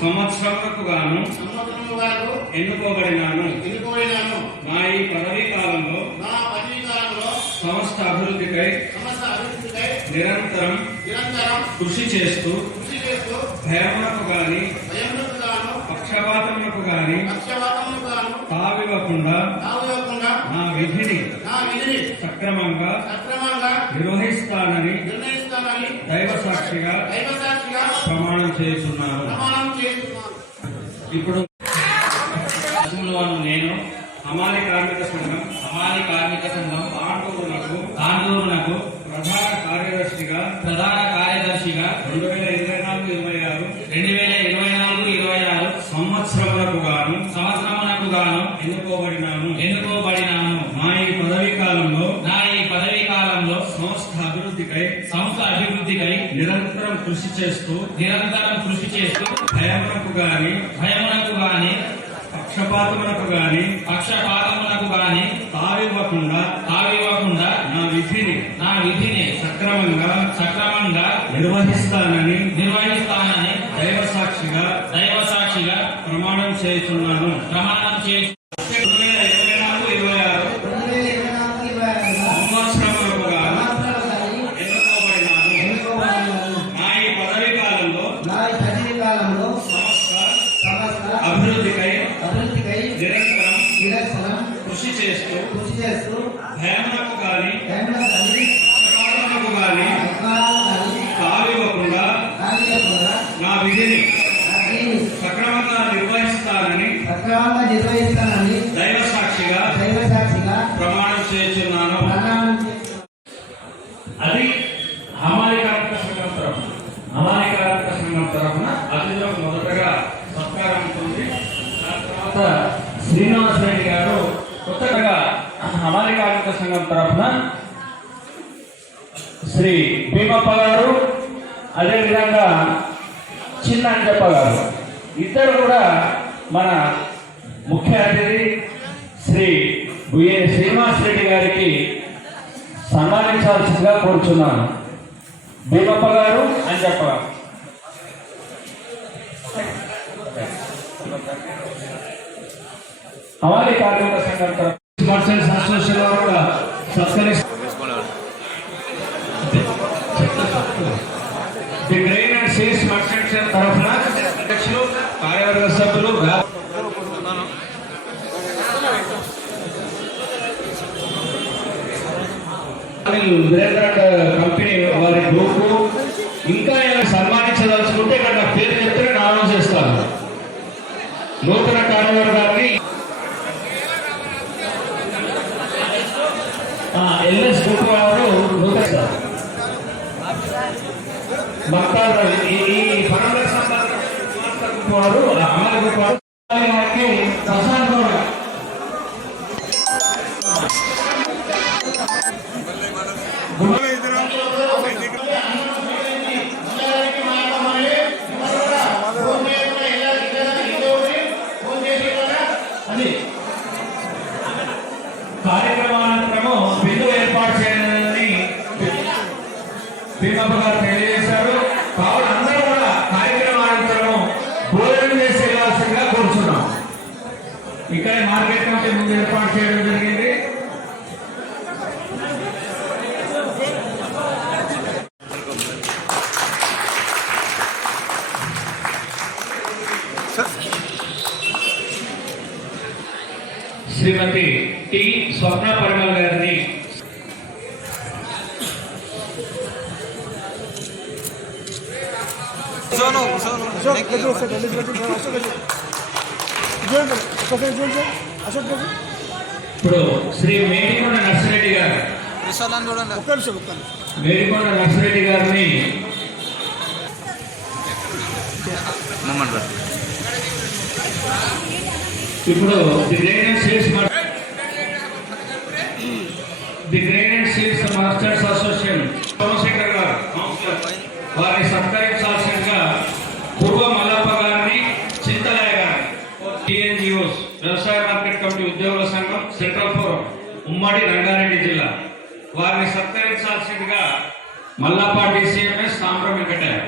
సంవత్సరములకు గాను ఎన్నుకోబడినాను. ఎన్నుకోబడినాను. నా ఈ పదవీ కాలంలో నా పదవీ కాలంలో సంస్థ అభివృద్ధికై సమస్త అభివృద్ధికై నిరంతరం నిరంతరం కృషి చేస్తూ కృషి చేస్తూ భయమునకు గాని భయములకు గాను పక్షపాతమునకు గాని పక్షవాతములకు గాను తావివ్వకుండా తావుకోకుండా నా విధిని నా విధిని సక్రమంగా నిర్వహిస్తానని నిర్ణయిస్తానని దైవ సాక్షిగా దైవ సాక్షిగా ప్రమాణం చేస్తున్నాను. ప్రమాణం చేస్తున్నాను. ఇప్పుడు నేను హమాలి కార్మిక సంఘం హమాలి కార్మిక సంఘం తాండూరునకు తాండూరునకు ప్రధాన కార్యదర్శిగా ప్రధాన కార్యదర్శిగా రెండు వేల ఇరవై నాలుగు ఇరవై ఆరు రెండు వేల ఇరవై నాలుగు ఇరవై ఆరు సంవత్సరములకు గాను సంవత్సరమునకు గాను ఎన్నుకోబడినాను. ఎన్నుకోబడినాను. మా ఈ పదవీ కాలంలో నా ఈ పదవీ కాలంలో సంస్థ అభివృద్ధికై సంస్థ అభివృద్ధికై నిరంతరం కృషి చేస్తూ నిరంతరం కృషి చేస్తూ భయమునకు గాని భయమునకు గాని పక్షపాతమునకు గాని పక్షపాతమునకు గాని తావివ్వకుండా తావివ్వకుండా నా విధిని నా విధిని సక్రమంగా సక్రమంగా నిర్వహిస్తానని నిర్వహిస్తానని దైవ సాక్షిగా దైవ సాక్షిగా ప్రమాణం చేస్తున్నాను. ప్రమాణం చేసి రెండు వేల ఇరవై నాలుగు ఇరవై ఆరు సంవత్సరములకు గాను ఎన్నుకోబడినాను నా ఈ పదవీ సంస్థ అభివృద్ధికై నిరంతరం కృషి చేస్తూ భయమునకు గాని పక్షపాతమునకు గాని తావివ్వకుండా నా విధిని సక్రమంగా నిర్వహిస్తానని సక్రమంగా నిర్వహిస్తానని దైవ సాక్షిగా దైవ సాక్షిగా ప్రమాణం చేస్తున్నాను ప్రమాణం చేస్తున్నాను. అది హమాలి కార్మిక సంఘం తరఫున హమాలి కార్మిక సంఘం తరఫున అతిథులకు మొదటగా సత్కారం ఉంటుంది దాని తర్వాత శ్రీనివాస్ రెడ్డి గారు కొత్తగా హమాలి కార్మిక సంఘం తరఫున శ్రీ భీమప్ప గారు అదేవిధంగా చిన్న అంజప్ప గారు. ఇద్దరు కూడా మన ముఖ్య అతిథి శ్రీ బుఏ శ్రీనివాస్ రెడ్డి గారికి సన్మానించాల్సిందిగా కోరుచున్నాను. భీమప్ప గారు అని చెప్పగారు హమాలి కార్మిక సంఘం తరఫు అసోసియేషన్ వారు కూడా సత్కరిస్తారు ది గ్రెయిన్ అండ్ మర్చెంట్స్ తరఫున అధ్యక్షులు కార్యవర్గ సభ్యులు వీరేంద్ర కంపెనీ వారి గ్రూపు ఇంకా ఏమైనా సన్మానించదలుచుకుంటే ఇక్కడ నా పేరు చెప్తే నేను చేస్తాను. నూతన కార్యవర్గాలు కార్యక్రమానంతరము బిల్లు ఏర్పాటు చేయాలని భీమప్ప గారు తెలియజేశారు కావున అందరూ కూడా కార్యక్రమానంతరము భోజనం చేసి వెళ్ళాల్సిందిగా కోరుచున్నాం ఇక్కడే మార్కెట్ కమిటీ ముందు ఏర్పాటు చేయడం జరిగింది శ్రీమతి టి స్వప్న పరమల్ గారిని. ఇప్పుడు శ్రీ మేరికొండ నర్సిరెడ్డి గారు. మేరికొండ నర్సిరెడ్డి గారిని. ఇప్పుడు the latest the grain and seeds masters association. Somashekar గారు వారిని సత్కరించాల్సిందిగా పూర్వ మల్లప్ప గారిని చింతలయ్య గారిని టిఎన్జిఓస్ వ్యవసాయ మార్కెట్ కమిటీ ఉద్యోగుల సంఘం సెంట్రల్ ఫోరం ఉమ్మడి రంగారెడ్డి జిల్లా. వారిని సత్కరించాల్సిందిగా మల్లప్ప డిసిఎంఎస్ సాంబ్రం వెంకటయ్య.